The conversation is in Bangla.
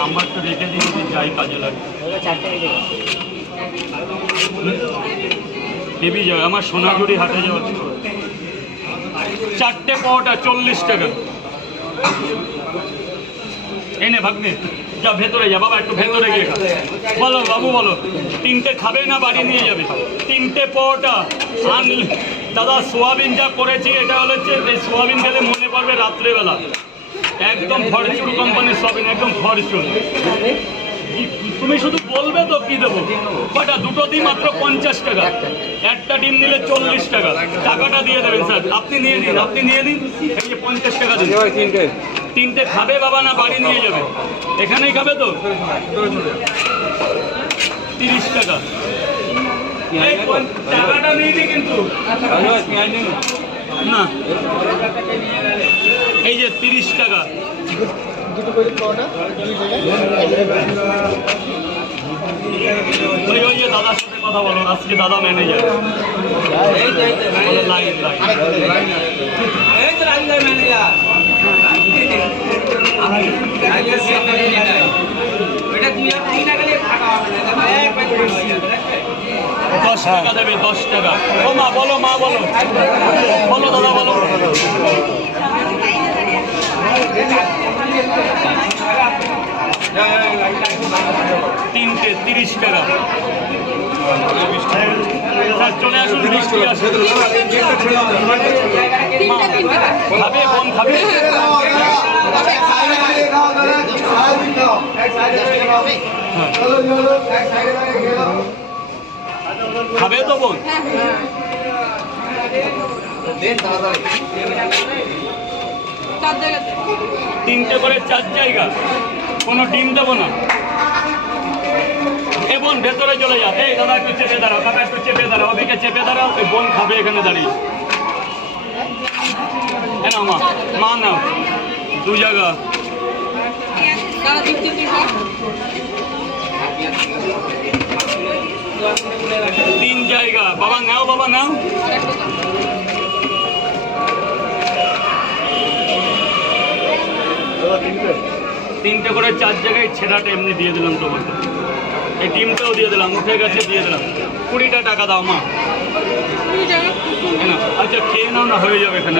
নাম্বারটা রেখে দিন, যাই কাজে লাগে। হেভি যাবে আমার সোনাঝুরি হাটে যাওয়া। 4টে পাওয়াটা 40 টাকা। এনে ভাগ্নে যা ভেতরে যা বাবা, একটু ভেতরে গিয়ে খা। বলো বাবু বলো, 3টে খাবে না বাড়ি নিয়ে যাবে? 3টে পাওয়াটা আনলে দাদা। সোয়াবিন যা করেছি এটা হচ্ছে, এই সোয়াবিন খেলে মনে পড়বে রাত্রেবেলা। একদম ফরচুন কোম্পানির সোয়াবিন, একদম ফরচুন। তুমি শুধু বলবে তো কি দেবো। কটা? দুটো দিন মাত্র 50 টাকা। একটা ডিম নিলে 40 টাকা। টাকাটা দিয়ে দেবেন স্যার। আপনি নিয়ে নিন, আপনি নিয়ে নিন। এই যে 50 টাকা দিন। 3টে খাবে বাবা না বাড়ি নিয়ে যাবে? এখানেই খাবে তো? 30 টাকা। টাকাটা নিয়ে নি কিন্তু না। এই যে 30 টাকা। ওই যে দাদার সাথে কথা বলো, আজকে দাদা ম্যানেজার। দশ টাকা দেবে, 10 টাকা। ও মা বলো, মা বলো, বলো দাদা বলো। তিনটে 30 টাকা। স্যার চলে আসুন, মিষ্টি আসুন। খাবে বোন, খাবে? খাবে তো বোন? 3টে করে 4 জায়গা। কোনো ডিম দেবো না। এ বোন ভেতরে চলে যা। এই দাদা একটু চেপে দাঁড়াও, দাদা একটু চেপে দাঁড়াও, ওদিকে চেপে দাঁড়াও। ওই বোন খাবে এখানে দাঁড়িয়ে। না মা, মা নাও 2 জায়গা। 3 জায়গা। বাবা নাও, বাবা নাও। তিনটে করে 4 জায়গায় ছেঁড়াটা এমনি দিয়ে দিলাম তোমাকে। এই ডিমটাও দিয়ে দিলাম, উঠে গেছে দিয়ে দিলাম। 20টা টাকা দাও মা। আচ্ছা খেয়ে নাও না, হয়ে যাবে এখানে।